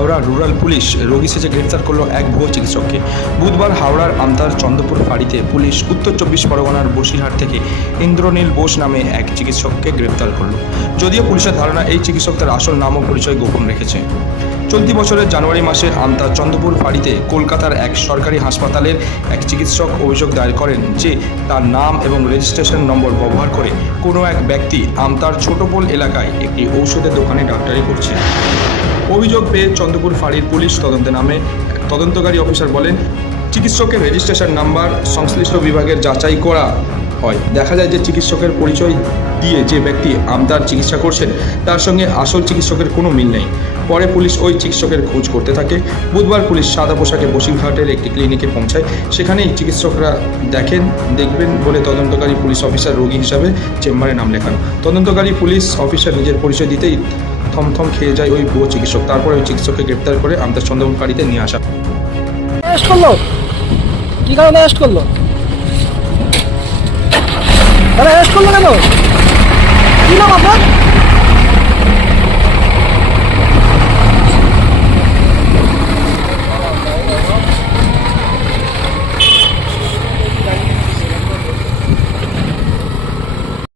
Howrah rural police রোগী সেজে গ্রেফতার করল এক ভুয়ো চিকিৎসককে। বুধবার হাওড়ার আমতার চন্দ্রপুর ফাঁড়িতে পুলিশ উত্তর চব্বিশ পরগনার বসিরহাট থেকে ইন্দ্রনীল বোস নামে এক চিকিৎসককে গ্রেফতার করল। যদিও পুলিশের ধারণা, এই চিকিৎসক তার আসল নাম ও পরিচয় গোপন রেখেছে। চলতি বছরের জানুয়ারি মাসে আমতা চন্দ্রপুর ফাঁড়িতে কলকাতার এক সরকারি হাসপাতালের এক চিকিৎসক অভিযোগ দায়ের করেন যে, তার নাম এবং রেজিস্ট্রেশন নম্বর ব্যবহার করে কোনো এক ব্যক্তি আমতার ছোটপোল এলাকায় একটি ঔষধের দোকানে ডাক্তারি করছে। অভিযোগ পেয়ে চন্দ্রপুর ফাঁড়ির পুলিশ তদন্তে নামে। তদন্তকারী অফিসার বলেন, চিকিৎসকের রেজিস্ট্রেশন নাম্বার সংশ্লিষ্ট বিভাগের যাচাই করা হয়। দেখা যায় যে চিকিৎসকের পরিচয় দিয়ে যে ব্যক্তি আমদার চিকিৎসা করছেন, তার সঙ্গে আসল চিকিৎসকের কোনো মিল নেই। পরে পুলিশ ওই চিকিৎসকের খোঁজ করতে থাকে। বুধবার পুলিশ সাদা পোশাকে বসিরহাটের একটি ক্লিনিকে পৌঁছায়। সেখানেই চিকিৎসকরা দেখেন, দেখবেন বলে তদন্তকারী পুলিশ অফিসার রোগী হিসাবে চেম্বারে নাম লেখান। তদন্তকারী পুলিশ অফিসার নিজের পরিচয় দিতেই থমথম খেয়ে যায় ওই ভুয়ো চিকিৎসক। তারপরে ওই চিকিৎসককে গ্রেপ্তার করে আমদার গাড়িতে নিয়ে আসা। অ্যারেস্ট করল? কি কারণে অ্যারেস্ট করল? তারা অ্যারেস্ট করল কেন? কি নাম আপনার?